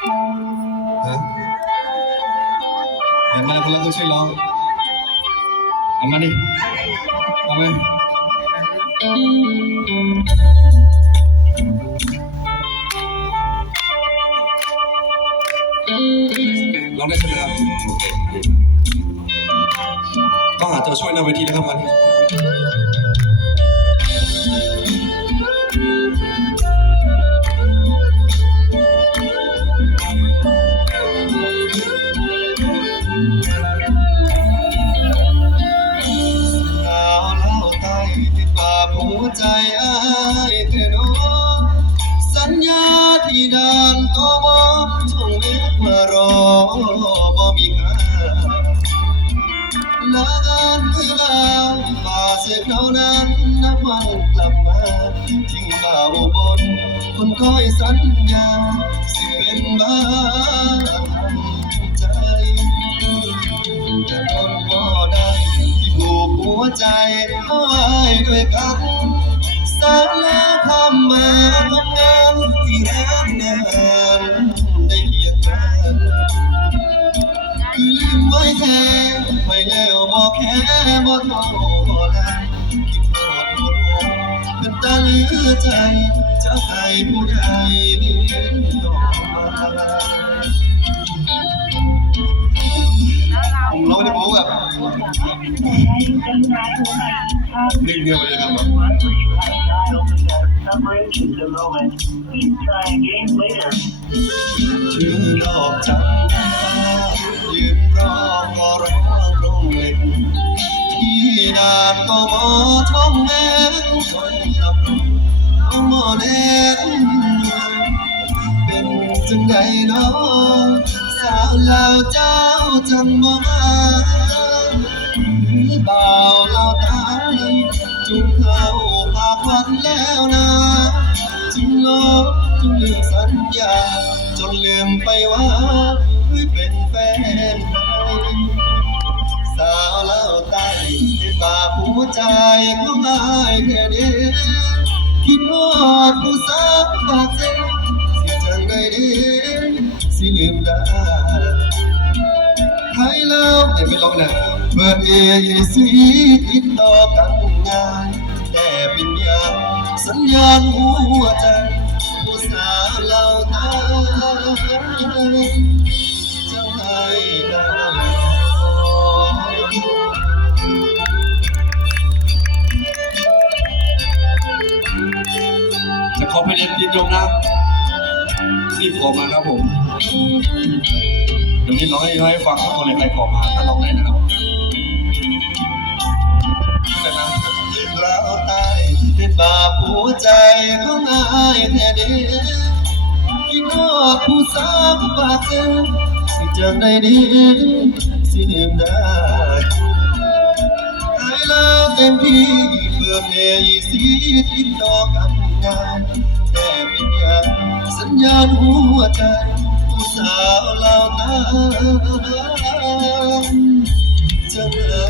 ฮะเดี๋ยวมาคนละต้องช่วยร้องเอามาดิเอาไปร้องได้ใช่ไหมครับต้องหาตัวช่วยหน้าเวทีนะครับวันนี้ ดานก็มองช่องเล็กมารอบ่มีค่าลานเมื่อดาวป่าเสียเขานั้นนับวันกลับมาทิ้งบ่าวบน คนคอยสัญญา สิเป็นบ้านใจจะทนบ่ได้ที่ผูกหัวใจเอาไว้ด้วยกันสาวแล้วทำมาทำงาน แล้วบอกแค่บ่โทรบ่ลาคิดโทษโทษโทษเป็นตาเลือใจจะให้ผู้ใดเลี้ยงต่อมาผมร้องไม่ได้โป๊แบบหนึ่งเดียวไปเลยครับชื่อดอกจำปายืนรอก็รอ ก็มอท้องแม่นคนขับรถก็มอแดงเป็นจังใดเนาะสาวลาวเจ้าจังบ่มาหรือเบาวลาวตายจุงเข้าปากควันแล้วนะจึงลบจึงลืมสัญญา จนลืมไปว่าเคยเป็นแฟน บาปหัวใจก็ไม่แค่เดียวคิดฮอดผู้สาวปากเส้นสิจังไดดีสิลืมได้ให้แล้วแต่ไม่ร้องนะเปิดเอซีติดต่อกันงายแต่เป็นย่างสัญญาณหัวใจผู้สาวเราตาย ไปเรียนติดยมนะรีบขอมาครับผมเดี๋ยวนี้ร้องให้ให้ฟังทั้งหมดเลยใครขอมาถ้าร้องได้นะครับแต่นะเราตายเป็นบาปหัวใจของอายแท้เดีกินฮอดผู้สาวปากเส้นสิจังได้ดีสิลืมได้ตายแล้วเต็มที่เพื่อเพย์สีติดต่อกัน งานแต่เป็นอย่างสัญญาณหัวใจผู้สาวเหล่านั้นจะไม่